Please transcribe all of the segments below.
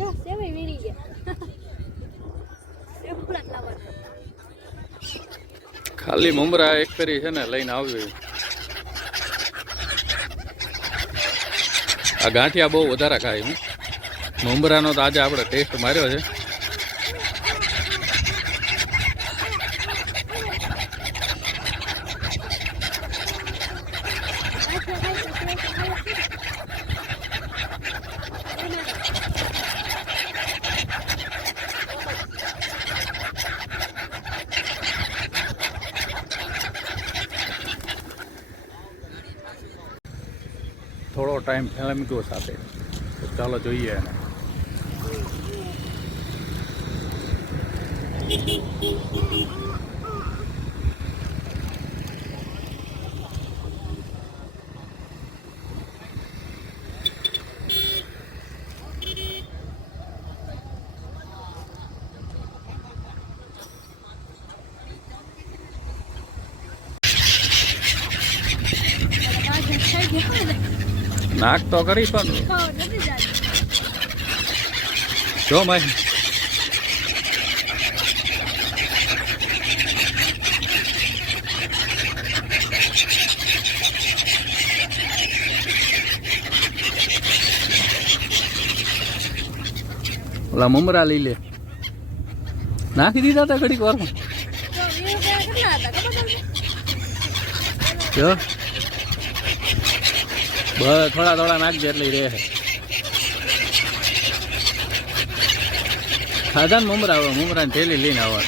જો સેવઈ વીણી ગયા. ખાલી મમરા એક કરી છે ને લઈને આવ્યું આ ગાંઠિયા બહુ વધારે ખાય હું. મમરાનો તો આજે આપણે ટેસ્ટ માર્યો છે. થોડો ટાઈમ ફેમિકો સાથે. ચાલો જોઈએ એને. નાક તો કરી પણ જો ભાઈ ઓલા મમરા લઈ લે નાખી દીધા હતા ઘડીક વારમાં જો બસ, થોડા થોડા નાખજે એટલે રહે. ખાધા ને મમરા આવે મમરા ને થેલી લઈને આવે.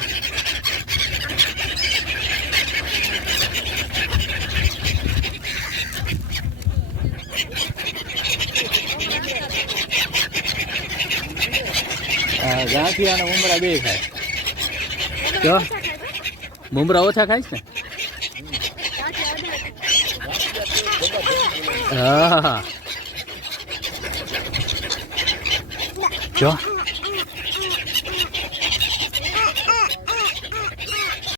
ગાંઠિયા અને મમરા બે ખાય. જો, મમરા ઓછા છે? ને હા જો